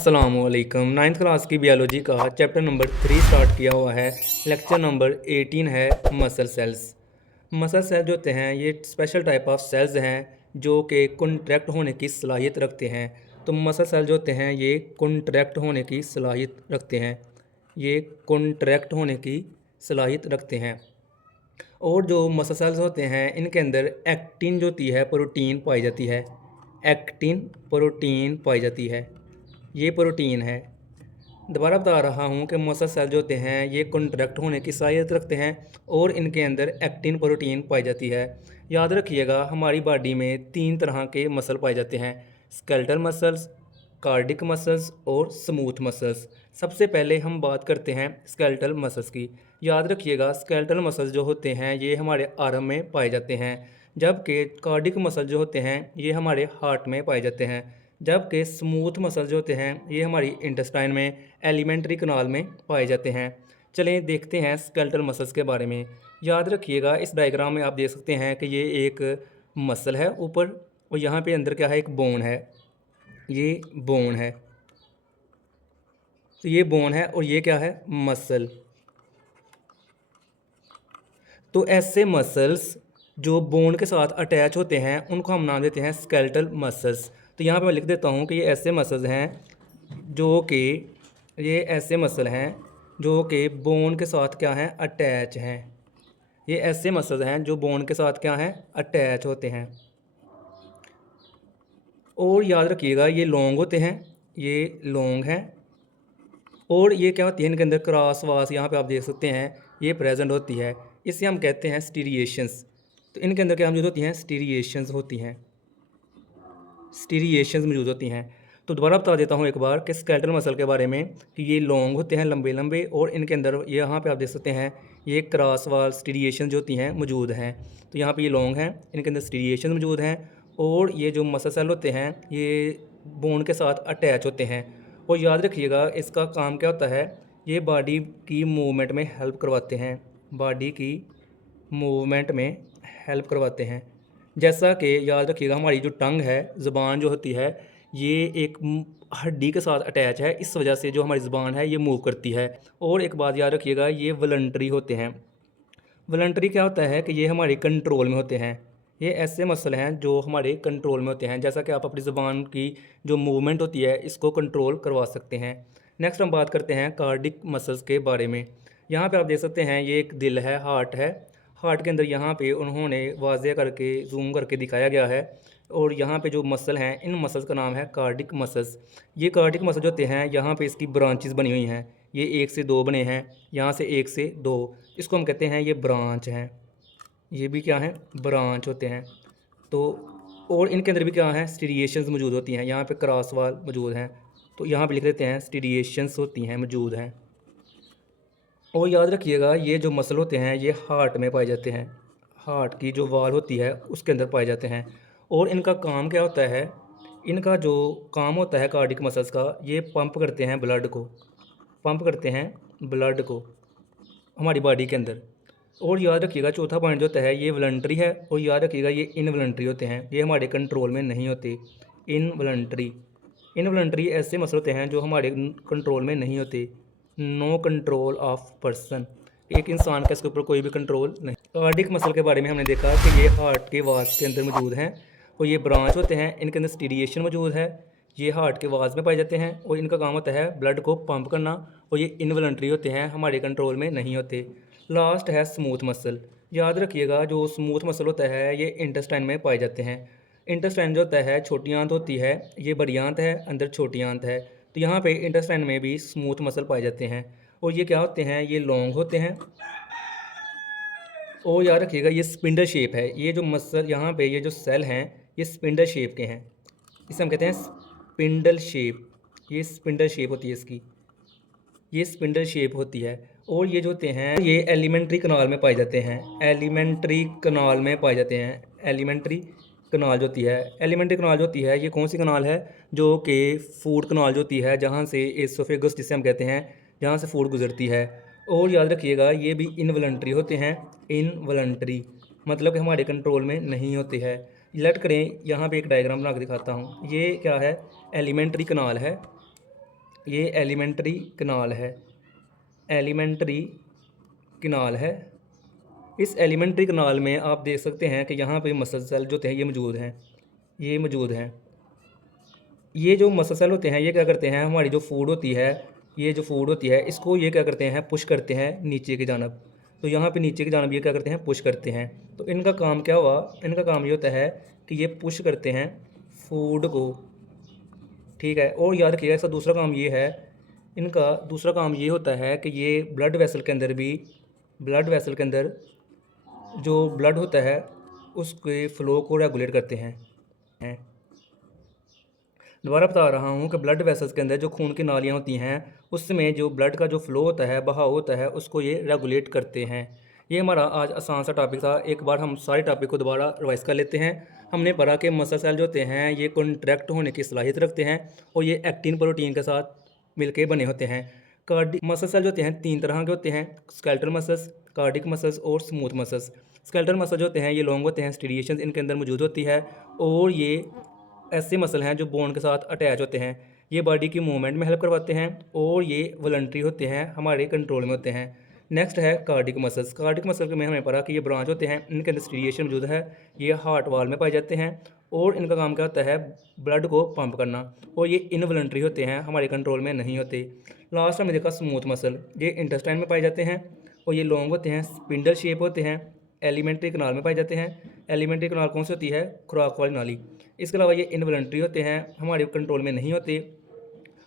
अस्सलामुअलैकुम। Ninth class की biology का चैप्टर नंबर 3 स्टार्ट किया हुआ है। लेक्चर नंबर 18 है मसल सेल्स। मसल सेल जो होते हैं ये स्पेशल टाइप ऑफ सेल्स हैं जो कि कॉन्ट्रैक्ट होने की सलाहियत रखते हैं। तो मसल सेल जो होते हैं ये कॉन्ट्रैक्ट होने की सलाहियत रखते हैं, ये कॉन्ट्रैक्ट होने की सलाहियत रखते हैं। और जो मसल सेल्स होते हैं इनके अंदर एक्टिन जो होती है प्रोटीन पाई जाती है, एक्टिन प्रोटीन पाई जाती है, ये प्रोटीन है। दोबारा बता रहा हूँ कि मसल सेल जो होते हैं ये कॉन्ट्रैक्ट होने की सलाहियत रखते हैं और इनके अंदर एक्टिन प्रोटीन पाई जाती है। याद रखिएगा हमारी बॉडी में 3 तरह के मसल पाए जाते हैं, स्केलेटल मसल्स, कार्डिक मसल्स और स्मूथ मसल्स। सबसे पहले हम बात करते हैं स्केलेटल मसल्स की। याद रखिएगा स्केलेटल मसल्स जो होते हैं ये हमारे आर्म में पाए जाते हैं, जबकि कार्डिक मसल जो होते हैं ये हमारे हार्ट में पाए जाते हैं, जबकि स्मूथ मसल जो होते हैं ये हमारी इंटेस्टाइन में, एलिमेंट्री कनाल में पाए जाते हैं। चलें देखते हैं स्केलेटल मसल्स के बारे में। याद रखिएगा इस डायग्राम में आप देख सकते हैं कि ये एक मसल है ऊपर, और यहाँ पे अंदर क्या है, एक बोन है, ये बोन है। तो ये बोन है और ये क्या है, मसल। तो ऐसे मसल्स जो बोन के साथ अटैच होते हैं उनको हम नाम देते हैं स्केलेटल मसल्स। तो यहाँ पे मैं लिख देता हूँ कि ये ऐसे मसल्स हैं जो कि ये ऐसे मसल हैं जो कि बोन के साथ क्या हैं, अटैच हैं। ये ऐसे मसल्स हैं जो बोन के साथ क्या हैं, अटैच होते हैं। और याद रखिएगा ये लॉन्ग होते हैं, ये लॉन्ग हैं। और ये क्या होती है, इनके अंदर क्रॉस वास यहाँ पे आप देख सकते हैं ये प्रेजेंट होती है, इसे हम कहते हैं स्टीरिएशंस। तो इनके अंदर क्या मौजूद होती हैं, स्टीरिएशंस होती हैं, स्टीरिएशंस मौजूद होती हैं। तो दोबारा बता देता हूँ एक बार कि स्केलेटल मसल के बारे में कि ये लॉन्ग होते हैं, लंबे लंबे, और इनके अंदर यहाँ पे आप देख सकते हैं ये क्रॉस वाल स्टीरिएशन जो होती हैं मौजूद हैं। तो यहाँ पे ये लॉन्ग हैं, इनके अंदर स्टीरिएशन मौजूद हैं, और ये जो मसल सेल होते हैं ये बोन के साथ अटैच होते हैं। और याद रखिएगा इसका काम क्या होता है, ये बॉडी की मूवमेंट में हेल्प करवाते हैं, बॉडी की मूवमेंट में हेल्प करवाते हैं। जैसा कि याद रखिएगा हमारी जो टंग है, ज़ुबान जो होती है, ये एक हड्डी के साथ अटैच है, इस वजह से जो हमारी ज़ुबान है ये मूव करती है। और एक बात याद रखिएगा ये वॉलंटरी होते हैं। वॉलंटरी क्या होता है कि ये हमारे कंट्रोल में होते हैं, ये ऐसे मसल हैं जो हमारे कंट्रोल में होते हैं। जैसा कि आप अपनी ज़ुबान की जो मूवमेंट होती है इसको कंट्रोल करवा सकते हैं। नेक्स्ट हम बात करते हैं कार्डिक मसल्स के बारे में। यहाँ पे आप देख सकते हैं ये एक दिल है, हार्ट है। हार्ट के अंदर यहाँ पे उन्होंने वाज़े करके जूम करके दिखाया गया है, और यहाँ पे जो मसल हैं इन मसल्स का नाम है कार्डिक मसल्स। ये कार्डिक मसल जो होते हैं यहाँ पे इसकी ब्रांचेस बनी हुई हैं, ये 1 से 2 बने हैं, यहाँ से 1 से 2, इसको हम कहते हैं ये ब्रांच हैं, ये भी क्या हैं, ब्रांच होते हैं। तो और इनके अंदर भी क्या है, स्टीरिएशंस मौजूद होती हैं, यहाँ पे क्रॉस वाल मौजूद हैं, तो यहाँ पे लिख देते हैं स्टीरिएशंस होती हैं, मौजूद हैं। और याद रखिएगा ये जो मसल होते हैं ये हार्ट में पाए जाते हैं, हार्ट की जो वाल होती है उसके अंदर पाए जाते हैं। और इनका काम क्या होता है, इनका जो काम होता है कार्डिक मसल्स का, ये पंप करते हैं ब्लड को, पंप करते हैं ब्लड को हमारी बॉडी के अंदर। और याद रखिएगा चौथा पॉइंट जो होता है ये वॉलंटरी है, और याद रखिएगा ये इनवॉलंटरी होते हैं, ये हमारे कंट्रोल में नहीं होते। इनवॉलंटरी, इनवॉलंटरी ऐसे मसल होते हैं जो हमारे कंट्रोल में नहीं होते, नो कंट्रोल ऑफ पर्सन, एक इंसान का इसके ऊपर कोई भी कंट्रोल नहीं। कार्डिक मसल के बारे में हमने देखा कि ये हार्ट के वाल्स के अंदर मौजूद हैं, और ये ब्रांच होते हैं, इनके अंदर स्टीरिएशन मौजूद है, ये हार्ट के वाल्स में पाए जाते हैं, और इनका काम होता है ब्लड को पंप करना, और ये इनवॉलंटरी होते हैं, हमारे कंट्रोल में नहीं होते। लास्ट है स्मूथ मसल। याद रखिएगा जो स्मूथ मसल होता है ये इंटेस्टाइन में पाए जाते हैं। इंटेस्टाइन जो होता है छोटी आंत होती है, ये बड़ी आंत है, अंदर छोटी आंत है। तो यहाँ पे इंटेस्टाइन में भी स्मूथ मसल पाए जाते हैं, और ये क्या होते हैं, ये लॉन्ग होते हैं। और याद रखिएगा ये स्पिंडल शेप है, ये जो मसल यहाँ पे ये जो सेल हैं ये स्पिंडल शेप के हैं, इसे हम कहते हैं स्पिंडल शेप, ये स्पिंडल शेप होती है इसकी, ये स्पिंडल शेप होती है। और ये जो होते हैं ये एलिमेंट्री कनाल में पाए जाते हैं, एलिमेंट्री कनाल में पाए जाते हैं। एलिमेंट्री कनाल जो होती है, एलिमेंट्री कनाल जो होती है ये कौन सी कनाल है, जो कि फूड कनाल जो होती है, जहाँ से एसोफेगस जिसे हम कहते हैं, जहाँ से फूड गुजरती है। और याद रखिएगा ये भी इनवॉलंटरी होते हैं, इनवॉलंटरी मतलब कि हमारे कंट्रोल में नहीं होते हैं। लेट करें यहाँ पे एक डायग्राम बना के दिखाता हूँ, ये क्या है, एलिमेंट्री कनाल है, ये एलिमेंट्री कनाल है, एलिमेंट्री कनाल है। इस एलिमेंट्री कनाल में आप देख सकते हैं कि यहाँ पे मसल सेल जो हैं ये मौजूद हैं, ये मौजूद हैं। ये जो मसल सेल होते हैं ये क्या करते हैं, हमारी जो फूड होती है, ये जो फूड होती है इसको ये क्या करते हैं, पुश करते हैं नीचे की जानब। तो यहाँ पे नीचे की जानब ये क्या करते हैं, पुश करते हैं। तो इनका काम क्या हुआ, इनका काम ये होता है कि ये पुश करते हैं फूड को, ठीक है। और याद रखिएगा इसका दूसरा काम ये है, इनका दूसरा काम ये होता है कि ये ब्लड वेसल के अंदर भी, ब्लड वेसल के अंदर जो ब्लड होता है उसके फ़्लो को रेगुलेट करते हैं। दोबारा बता रहा हूँ कि ब्लड वेसल्स के अंदर जो खून की नालियाँ होती हैं उसमें जो ब्लड का जो फ़्लो होता है, बहाव होता है, उसको ये रेगुलेट करते हैं। ये हमारा आज आसान सा टॉपिक था। एक बार हम सारे टॉपिक को दोबारा रिवाइज कर लेते हैं। हमने पढ़ा कि मसल सेल जो होते हैं ये कॉन्ट्रैक्ट होने की सलाहियत रखते हैं और ये एक्टिन प्रोटीन के साथ मिलके बने होते हैं। कार्डिक मसल सेल जो होते हैं 3 तरह के होते हैं, स्केलेटल मसल्स, कार्डिक मसल्स और स्मूथ मसल्स। स्केलेटल मसल जो होते हैं ये लॉन्ग होते हैं, स्ट्रिएशंस इनके अंदर मौजूद होती है और ये ऐसे मसल हैं जो बोन के साथ अटैच होते हैं। ये बॉडी की मूवमेंट में हेल्प करवाते हैं और ये वॉलंटरी होते हैं, हमारे कंट्रोल में होते हैं। नेक्स्ट है कार्डिक मसल्स। कार्डिक मसल में हमें पढ़ा कि ये ब्रांच होते हैं, इनके अंदर स्ट्रिएशन मौजूद है, ये हार्ट वाल में पाए जाते हैं और इनका काम क्या होता है, ब्लड को पंप करना, और ये इनवॉलंटरी होते हैं, हमारे कंट्रोल में नहीं होते। लास्ट में देखा स्मूथ मसल, ये इंटेस्टाइन में पाए जाते हैं और ये लॉन्ग होते हैं, स्पिंडल शेप होते हैं, एलिमेंट्री कनाल में पाए जाते हैं। एलिमेंट्री कनाल कौन सी होती है, खुराक वाली नाली। इसके अलावा ये इनवॉलंटरी होते हैं, हमारे कंट्रोल में नहीं होते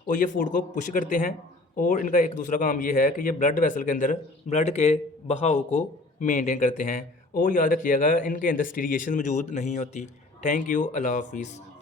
और ये फूड को पुश करते हैं। और इनका एक दूसरा काम ये है कि ये ब्लड वेसल के अंदर ब्लड के बहाव को मेंटेन करते हैं। और याद रखिएगा इनके अंदर स्टीरिएशन मौजूद नहीं होती। थैंक यू, अल्लाह हाफिज़।